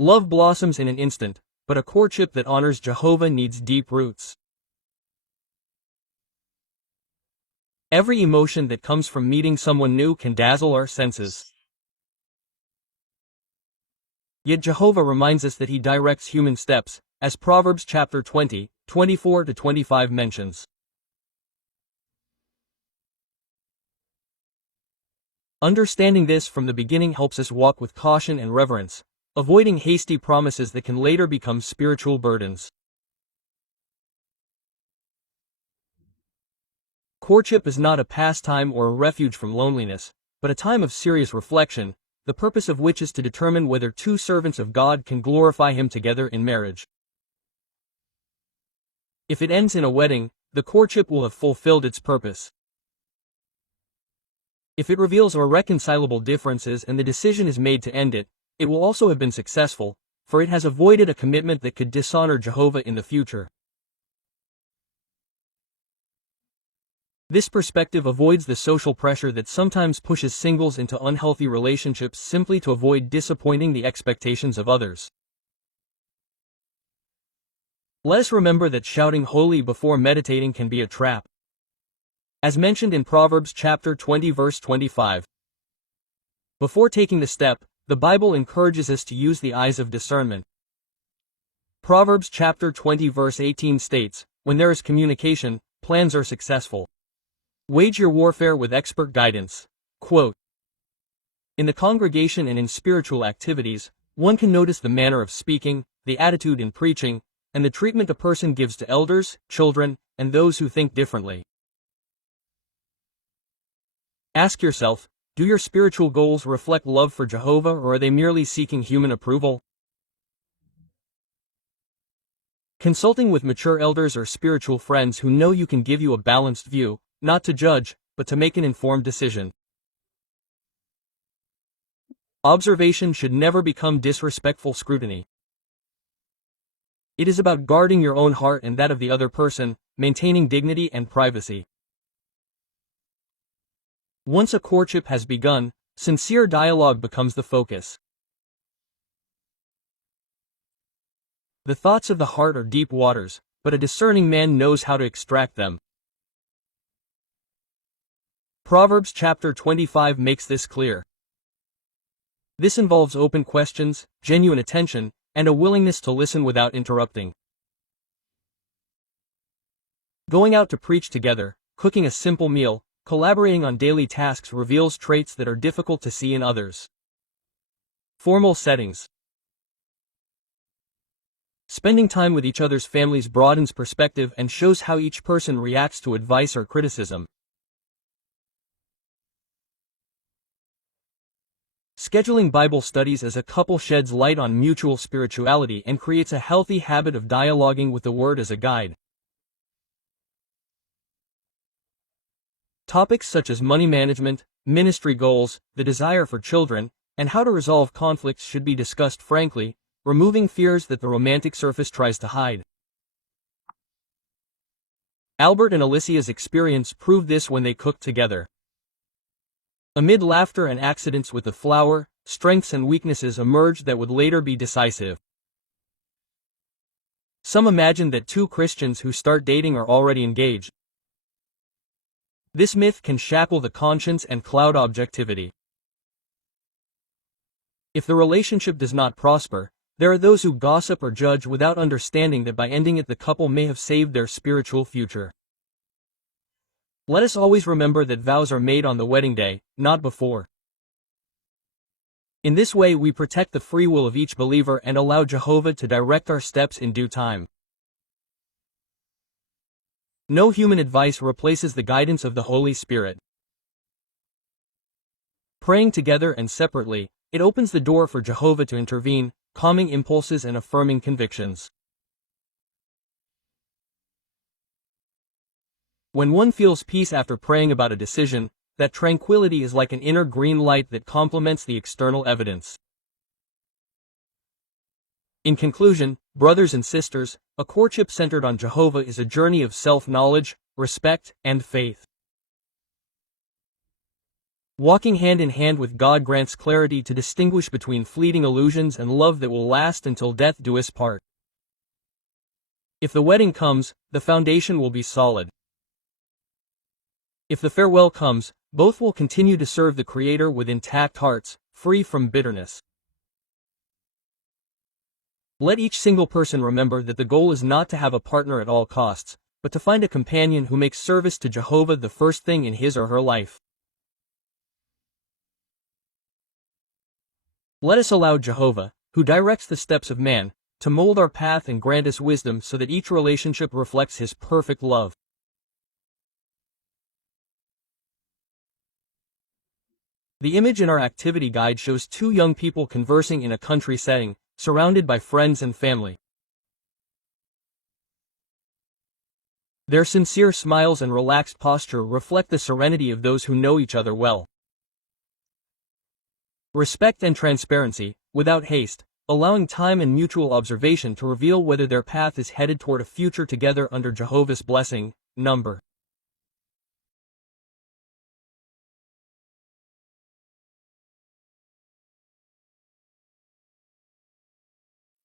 Love blossoms in an instant, but a courtship that honors Jehovah needs deep roots. Every emotion that comes from meeting someone new can dazzle our senses. Yet Jehovah reminds us that he directs human steps, as Proverbs chapter 20, 24-25 mentions. Understanding this from the beginning helps us walk with caution and reverence, avoiding hasty promises that can later become spiritual burdens. Courtship is not a pastime or a refuge from loneliness, but a time of serious reflection, the purpose of which is to determine whether two servants of God can glorify him together in marriage. If it ends in a wedding, the courtship will have fulfilled its purpose. If it reveals irreconcilable differences and the decision is made to end it, it will also have been successful, for it has avoided a commitment that could dishonor Jehovah in the future. This perspective avoids the social pressure that sometimes pushes singles into unhealthy relationships simply to avoid disappointing the expectations of others. Let us remember that shouting holy before meditating can be a trap. As mentioned in Proverbs chapter 20 verse 25. Before taking the step, the Bible encourages us to use the eyes of discernment. Proverbs chapter 20 verse 18 states, "When there is communication, plans are successful. Wage your warfare with expert guidance." Quote. In the congregation and in spiritual activities, one can notice the manner of speaking, the attitude in preaching, and the treatment a person gives to elders, children, and those who think differently. Ask yourself, do your spiritual goals reflect love for Jehovah, or are they merely seeking human approval? Consulting with mature elders or spiritual friends who know you can give you a balanced view, not to judge, but to make an informed decision. Observation should never become disrespectful scrutiny. It is about guarding your own heart and that of the other person, maintaining dignity and privacy. Once a courtship has begun, sincere dialogue becomes the focus. The thoughts of the heart are deep waters, but a discerning man knows how to extract them. Proverbs chapter 25 makes this clear. This involves open questions, genuine attention, and a willingness to listen without interrupting. Going out to preach together, cooking a simple meal, collaborating on daily tasks reveals traits that are difficult to see in others. Formal settings. Spending time with each other's families broadens perspective and shows how each person reacts to advice or criticism. Scheduling Bible studies as a couple sheds light on mutual spirituality and creates a healthy habit of dialoguing with the Word as a guide. Topics such as money management, ministry goals, the desire for children, and how to resolve conflicts should be discussed frankly, removing fears that the romantic surface tries to hide. Albert and Alicia's experience proved this when they cooked together. Amid laughter and accidents with the flour, strengths and weaknesses emerged that would later be decisive. Some imagine that two Christians who start dating are already engaged. This myth can shackle the conscience and cloud objectivity. If the relationship does not prosper, there are those who gossip or judge without understanding that by ending it the couple may have saved their spiritual future. Let us always remember that vows are made on the wedding day, not before. In this way we protect the free will of each believer and allow Jehovah to direct our steps in due time. No human advice replaces the guidance of the Holy Spirit. Praying together and separately, it opens the door for Jehovah to intervene, calming impulses and affirming convictions. When one feels peace after praying about a decision, that tranquility is like an inner green light that complements the external evidence. In conclusion, brothers and sisters, a courtship centered on Jehovah is a journey of self-knowledge, respect, and faith. Walking hand in hand with God grants clarity to distinguish between fleeting illusions and love that will last until death do us part. If the wedding comes, the foundation will be solid. If the farewell comes, both will continue to serve the Creator with intact hearts, free from bitterness. Let each single person remember that the goal is not to have a partner at all costs, but to find a companion who makes service to Jehovah the first thing in his or her life. Let us allow Jehovah, who directs the steps of man, to mold our path and grant us wisdom so that each relationship reflects his perfect love. The image in our activity guide shows two young people conversing in a country setting, surrounded by friends and family. Their sincere smiles and relaxed posture reflect the serenity of those who know each other well. Respect and transparency, without haste, allowing time and mutual observation to reveal whether their path is headed toward a future together under Jehovah's blessing. Number